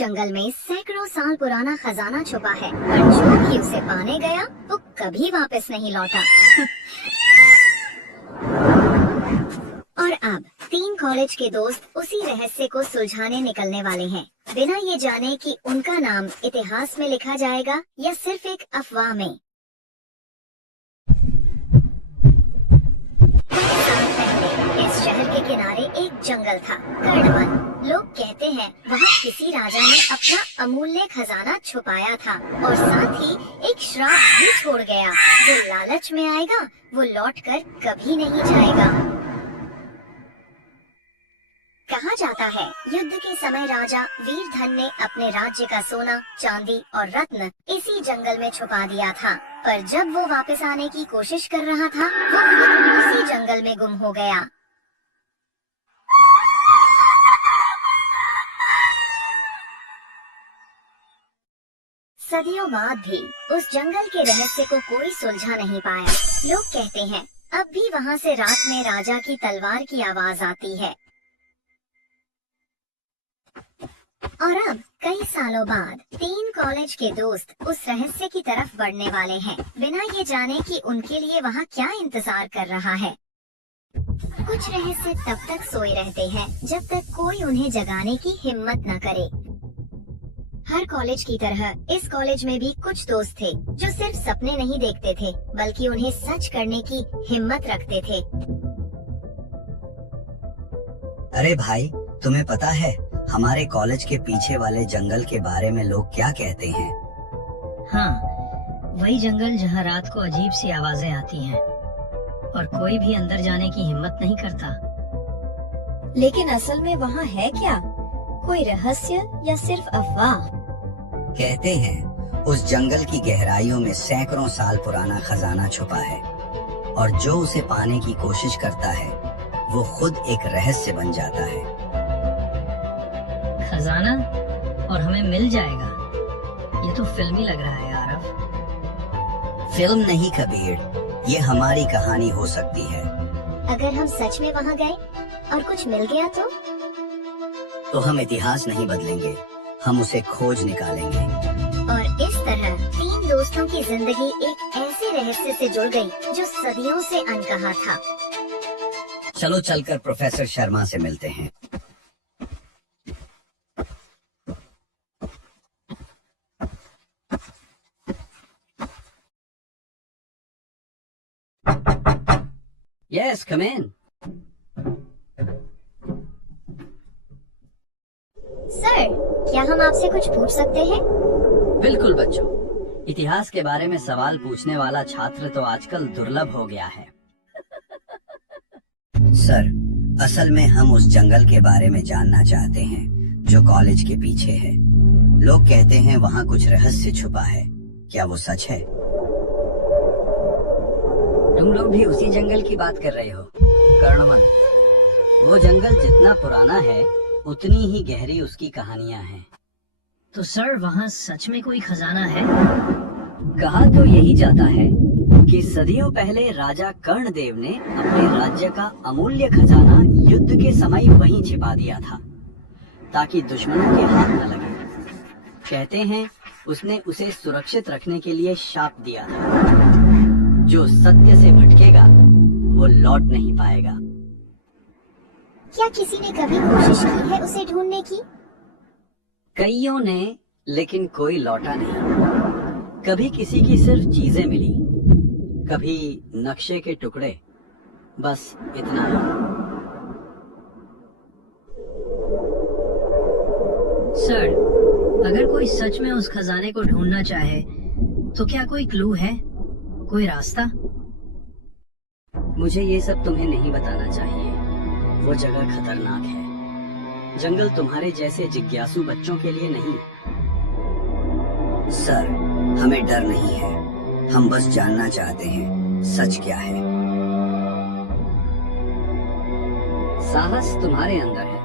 जंगल में सैकड़ों साल पुराना खजाना छुपा है, पर जो भी उसे पाने गया वो कभी वापस नहीं लौटा। और अब 3 कॉलेज के दोस्त उसी रहस्य को सुलझाने निकलने वाले हैं, बिना ये जाने कि उनका नाम इतिहास में लिखा जाएगा या सिर्फ एक अफवाह में। इस शहर के किनारे एक जंगल था, कर्णवन। लोग कहते हैं वहाँ किसी राजा ने अपना अमूल्य खजाना छुपाया था और साथ ही एक श्राप भी छोड़ गया। जो लालच में आएगा वो लौटकर कभी नहीं जाएगा। कहा जाता है युद्ध के समय राजा वीरधन ने अपने राज्य का सोना, चांदी और रत्न इसी जंगल में छुपा दिया था, पर जब वो वापस आने की कोशिश कर रहा था वो खुद उसी जंगल में गुम हो गया। सदियों बाद भी उस जंगल के रहस्य को कोई सुलझा नहीं पाया। लोग कहते हैं अब भी वहाँ से रात में राजा की तलवार की आवाज आती है। और अब कई सालों बाद 3 कॉलेज के दोस्त उस रहस्य की तरफ बढ़ने वाले हैं, बिना ये जाने कि उनके लिए वहाँ क्या इंतजार कर रहा है। कुछ रहस्य तब तक सोए रहते हैं जब तक कोई उन्हें जगाने की हिम्मत न करे। हर कॉलेज की तरह इस कॉलेज में भी कुछ दोस्त थे जो सिर्फ सपने नहीं देखते थे, बल्कि उन्हें सच करने की हिम्मत रखते थे। अरे भाई, तुम्हें पता है हमारे कॉलेज के पीछे वाले जंगल के बारे में लोग क्या कहते हैं? हाँ, वही जंगल जहाँ रात को अजीब सी आवाजें आती हैं और कोई भी अंदर जाने की हिम्मत नहीं करता। लेकिन असल में वहाँ है क्या? कोई रहस्य या सिर्फ अफवाह? कहते हैं उस जंगल की गहराइयों में सैकड़ों साल पुराना खजाना छुपा है और जो उसे पाने की कोशिश करता है वो खुद एक रहस्य बन जाता है। खजाना और हमें मिल जाएगा? ये तो फिल्मी लग रहा है आरव। फिल्म नहीं कबीर, ये हमारी कहानी हो सकती है। अगर हम सच में वहाँ गए और कुछ मिल गया तो हम इतिहास नहीं बदलेंगे, हम उसे खोज निकालेंगे। और इस तरह 3 दोस्तों की जिंदगी एक ऐसे रहस्य से जुड़ गई जो सदियों से अनकहा था। चलो चलकर प्रोफेसर शर्मा से मिलते हैं। Yes, come in. सर, क्या हम आपसे कुछ पूछ सकते हैं? बिल्कुल बच्चों, इतिहास के बारे में सवाल पूछने वाला छात्र तो आजकल दुर्लभ हो गया है। सर, असल में हम उस जंगल के बारे में जानना चाहते हैं जो कॉलेज के पीछे है। लोग कहते हैं वहाँ कुछ रहस्य छुपा है, क्या वो सच है? तुम लोग भी उसी जंगल की बात कर रहे हो, कर्णवन। वो जंगल जितना पुराना है उतनी ही गहरी उसकी कहानियां हैं। तो सर, वहाँ सच में कोई खजाना है? कहा तो यही जाता है कि सदियों पहले राजा कर्णदेव ने अपने राज्य का अमूल्य खजाना युद्ध के समय वहीं छिपा दिया था ताकि दुश्मनों के हाथ न लगे। कहते हैं उसने उसे सुरक्षित रखने के लिए शाप दिया था, जो सत्य से भटकेगा वो लौट नहीं पाएगा। क्या किसी ने कभी कोशिश की है उसे ढूंढने की? कईयों ने, लेकिन कोई लौटा नहीं। कभी किसी की सिर्फ चीजें मिली, कभी नक्शे के टुकड़े, बस इतना ही। सर, अगर कोई सच में उस खजाने को ढूंढना चाहे तो क्या कोई क्लू है, कोई रास्ता? मुझे ये सब तुम्हें नहीं बताना चाहिए, वो जगह खतरनाक है। जंगल तुम्हारे जैसे जिज्ञासु बच्चों के लिए नहीं। सर, हमें डर नहीं है, हम बस जानना चाहते हैं सच क्या है। साहस तुम्हारे अंदर है,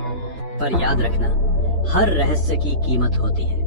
पर याद रखना हर रहस्य की कीमत होती है।